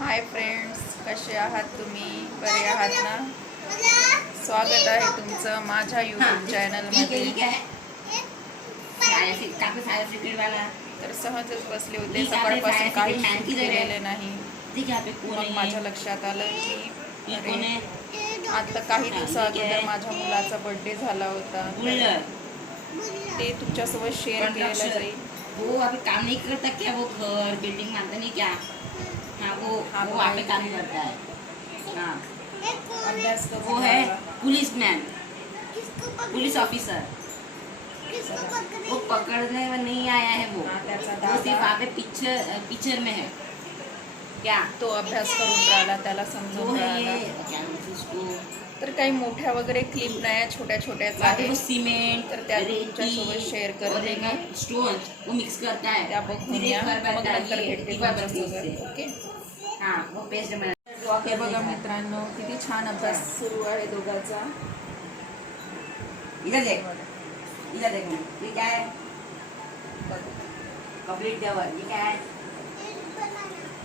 Hi friends, कसे आहात तुम्ही? बरे आहात ना? स्वागत आहे तुमचं माझ्या यूट्यूब चॅनलमध्ये. तर सहजच बसले होते, सकाळपासून काही शूट केलेले नाही. मग माझ्या लक्षात आलं की आता काही दिवसाअगोदर माझ्या मुलाचा बर्थडे झाला होता, ते तुमच्यासोबत शेअर केलेलं जाईल. वो अभी काम नहीं करता क्या? वो घर बिल्डिंग मानता नहीं क्या? हाँ वो वहाँ पे काम करता है। हाँ अभ्यास वो है पुलिस मैन, पुलिस ऑफिसर। वो पकड़ने में नहीं आया है वो सिर्फ वहाँ पे पिक्चर में है क्या? तो अभ्यास करून राहिला, त्याला वो समजून है राहिला. क्या बोलते उसको? तर काही मोठ्या वगैरे क्लिप नाही, छोट्या छोट्याच वहाँ पे आहे. वो सीमेंट तर त्या तुमच्यासोबत शेअर करते मी. स्टोन वो मिक्स करता है, त्या बघून या, मग नंतर भेटते तुमच्यासोबत. ओके. हाँ वो पेस्ट बना हे बघा मित्रांनो, किती छान अभ्यास सुरू आहे दोघांचा. इधर देख, इधर देख. ये क्या है? कंप्लीट देवर. ये क्या है?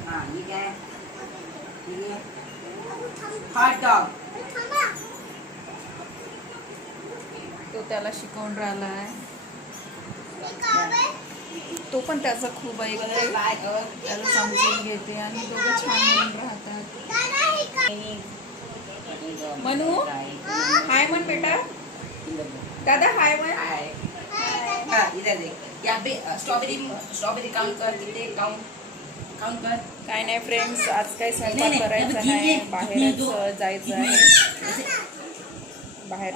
हाँ ये क्या है? ये हॉट डॉग. तो त्याला शिकवून राहिला आहे. तो पण त्याचा खूप ऐकते, त्याला समजून घेते आणि दोघं छान म्हणून राहतात. मनू, हाय म्हण बेटा. दादा हाय म्हण. हाँ इधर देख. यहाँ पे स्ट्रॉबेरी काउंट कर. कितने काउंट कर. काय नाही फ्रेंड्स, आज काही स्वयंपाक करायचा नाही, बाहेरच जायचं आहे. बाहेर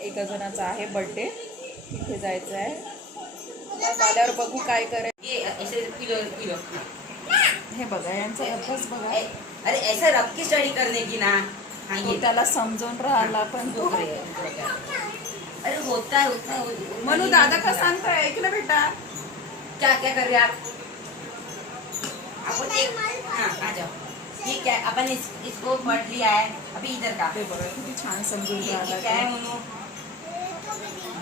एका जणाचा आहे बर्थडे, तिथे जायचं आहे. आल्यावर बघू काय करायचं. ये ऐसे पिलो. हे बघा यांचा अभ्यास बघा. अरे ऐसा रख के स्टडी करने की ना. हाँ तो ये त्याला समजून राहिला पण तो. अरे होता है मनू दादा का सांगताय, ऐक ना बेटा. क्या क्या कर रहे आप? अपन एक हाँ आ जाओ. ठीक है, अपन इसको पढ़ लिया है. अभी इधर का ते बघा किती छान समजून ये क्या राहिला. है मनु?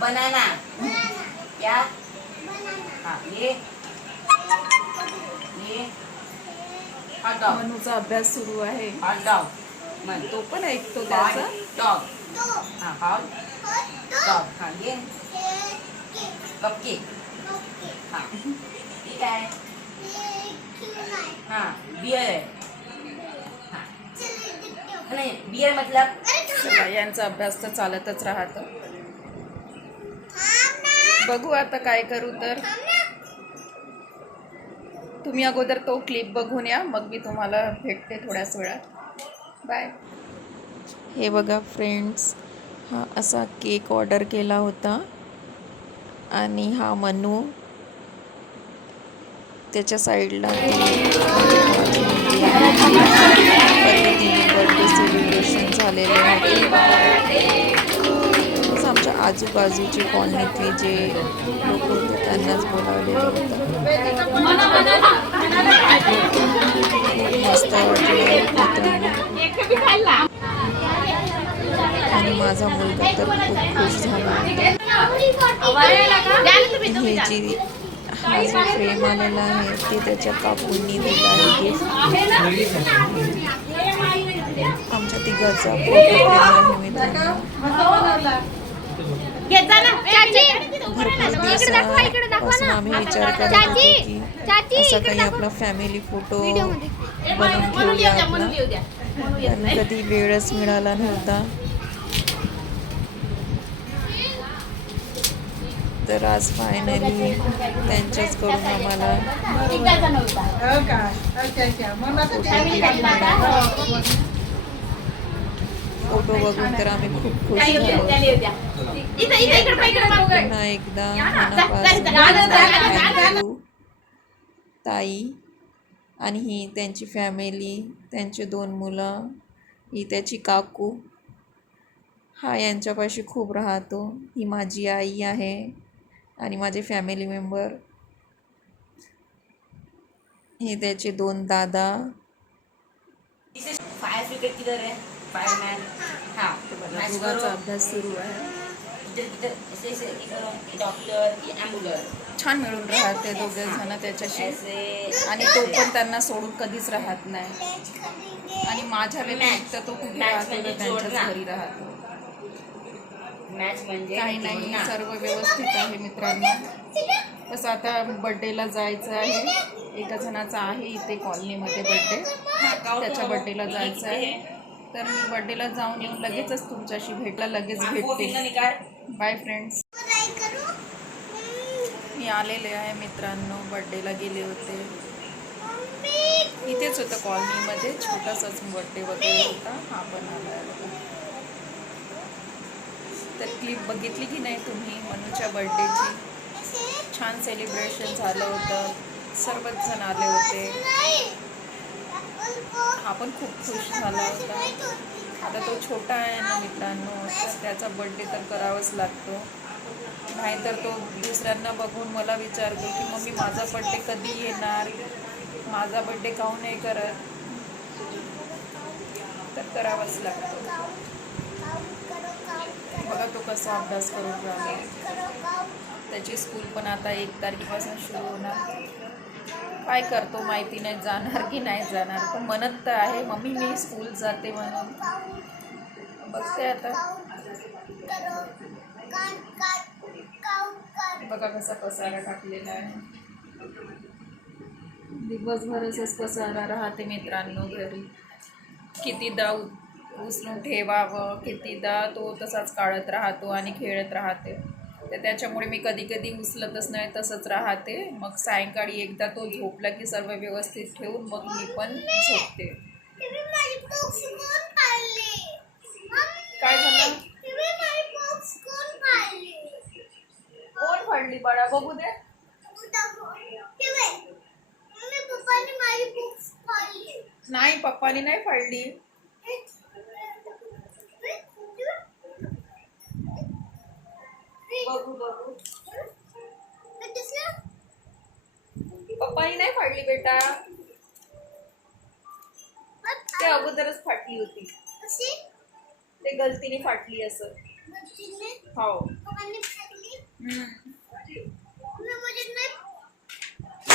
बनाना. क्या? हाँ ये हॉट डॉग. मनूचा अभ्यास सुरू आहे, हॉट डॉग. मन तो पण ऐकतो त्याचा. डॉग. हाँ हॉट डॉग. हाँ ये कपकेक. हाँ ये क्या है? हाँ बियर है. हाँ नहीं बियर मतलब चला, यांचा अभ्यास तर चालतच राहतो. बघू आता काय करू. तर तुम्ही अगोदर तो क्लिप बघून या, मग मी तुम्हाला भेटते थोड्याच वेळात. बाय. हे बघा फ्रेंड्स, हा असा केक ऑर्डर केला होता आणि हा मनू त्याच्या साईडला बर्थडे सेलिब्रेशन झालेले होते. आमच्या आजूबाजूचे कॉलनीतले जे लोक होते त्यांनाच बोलावलेले होते. मस्त आणि माझा मुलगा तर खूप खुश झाला. हा जो फ्रेम आलेला आहे ते त्याच्या काकूंनी दिला आहे गिफ्ट. आमच्या तिघाचा फोटो फ्रेम आहे मित्रांनो. भरपूर दिवसापासून आम्ही विचार करत होतो की असा काही आपला फॅमिली फोटो बनवून ठेवूया आपला, पण कधी वेळच मिळाला नव्हता. तर आज फायनली त्यांच्याचकडून आम्हाला फोटो बघून तर आम्ही खूप खुश झालो. पुन्हा एकदा मनापासून ताई आणि ही त्यांची फॅमिली, त्यांचे 2 मुलं, ही त्याची काकू. हा यांच्यापाशी खूप राहतो. ही माझी आई आहे आणि माझे फॅमिली मेंबर. हे त्याचे 2 दादा. फायर ब्रिगेड किधर है? फायरमैन. हाँ दोघांचा अभ्यास सुरू आहे. इधर ऐसे करो. डॉक्टर, ये एम्बुलेंस. छान मिळून राहते दोघे जण त्याच्याशी, आणि तो पण त्यांना सोडून कधीच राहत नाही. आणि माझ्या व्यतिरिक्त तो कुठे राहतो तर त्यांच्याच घरी राहतो. काही नाही, सर्व व्यवस्थित आहे मित्रांनो. बस आता बड्डेला जायचं आहे. एका जणाचा आहे इथे कॉलनीमध्ये बड्डे, त्याच्या बड्डेला जायचं आहे. तर मी बड्डेला जाऊन येऊन लगेचच तुमच्याशी लगेच भेटते. Bye friends. मी आलेले आहे मित्रांनो, बड्डेला गेले होते. इथेच होतं कॉलनीमध्ये, छोटासाच बड्डे वगैरे होता. हा पण आला आहे. तर क्लिप बघितली की नाही तुम्ही मनूच्या बड्डेची? छान सेलिब्रेशन झालं होतं, सर्वच जण आले होते. हा पण खूप खुश झाला होता. आता तो छोटा आहे ना मित्रांनो, तर त्याचा बड्डे तर करावाच लागतो. नाहीतर तो दुसऱ्यांना बघून मला विचारतो की मम्मी माझा बड्डे कधी येणार, माझा बड्डे काहून नाही करत. तर करावाच लागतो. बघा तो कसा अभ्यास करून राहिला. त्याची स्कूल पण आता 1 तारखेपासून सुरू होणार. काय करतो माहिती नाही, जाणार की नाही जाणार. पण म्हणत तर आहे मम्मी मी स्कूल जाते म्हणून. बघते आता. बघा कसा पसारा टाकलेला आहे. दिवसभर असंच पसारा राहते मित्रांनो घरी. कितीदा उचलून ठेवावं, कितीदा तो तसाच काढत राहतो आणि खेळत राहते. तर त्याच्यामुळे मी कधी कधी उचलतच नाही, तसंच राहते. मग सायंकाळी एकदा तो झोपला की सर्व व्यवस्थित ठेवून मग मी पण झोपते. काय झालं? कोण फाडली बाळा, बघू दे. नाही, पप्पानी नाही फाडली. बघू बघू. पप्पानी नाही फाडली बेटा, ते अगोदरच फाटली होती. ते गलतीने फाटली असं. हो.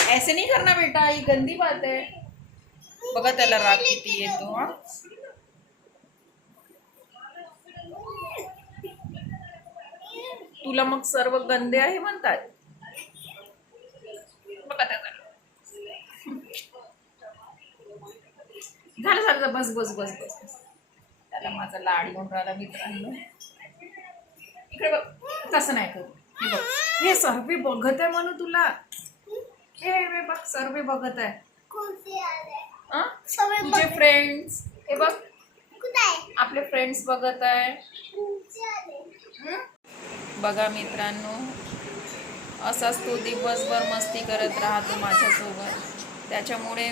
ऐसे नहीं करना बेटा, ही गंदी बात है. बघा त्याला राग किती येतो. हा तुला मग सर्व गंदे आहे म्हणतात. बघा त्याला झालं. बस बस बस बस बस. त्याला माझा लाड येऊन राहिला मित्रांनो. इकडे बघ, तसं नाही करू. हे बघ, हे सर्वे बघत आहे म्हणून तुला. हे बघ सर्वे बघत आहे. तुझे फ्रेंड्स, हे बघ आपले फ्रेंड्स बघत आहे. बघा मित्रांनो, असाच तो दिवसभर मस्ती करत राहतो माझ्यासोबत. त्याच्यामुळे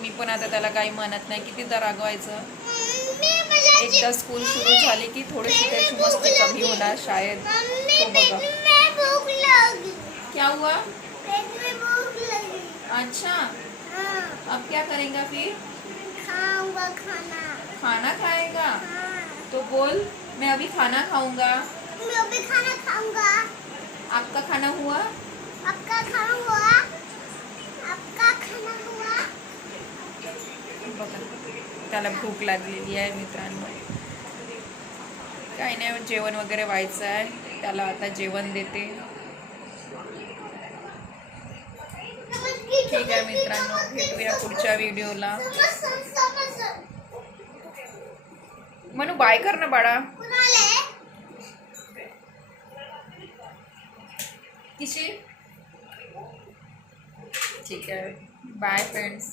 मी पण आता त्याला काही म्हणत नाही. कितीदा रागवायचं. एकदा स्कूल सुरू झाली की थोडीशी त्याची मस्ती कमी होणार शायद. तो बघा. क्या हुआ? अच्छा, अब क्या करेगा फिर? खाऊंगा खाना. खाना खाएगा? तो बोल मैं अभी खाना खाऊंगा. मैं अभी खाना खाऊंगा. आपका खाना हुआ? आपका खाना हुआ? आपका खाना हुआ? बघा त्याला भूक लागलेली आहे मित्रांनो. काही नाही, जेवण वगैरे व्हायचं आहे. त्याला आता जेवण देते. ठीक आहे मित्रांनो, भेटूया पुढच्या व्हिडिओला. म्हणू बाय कर ना बाळा. किशी ठीक आहे. Bye friends.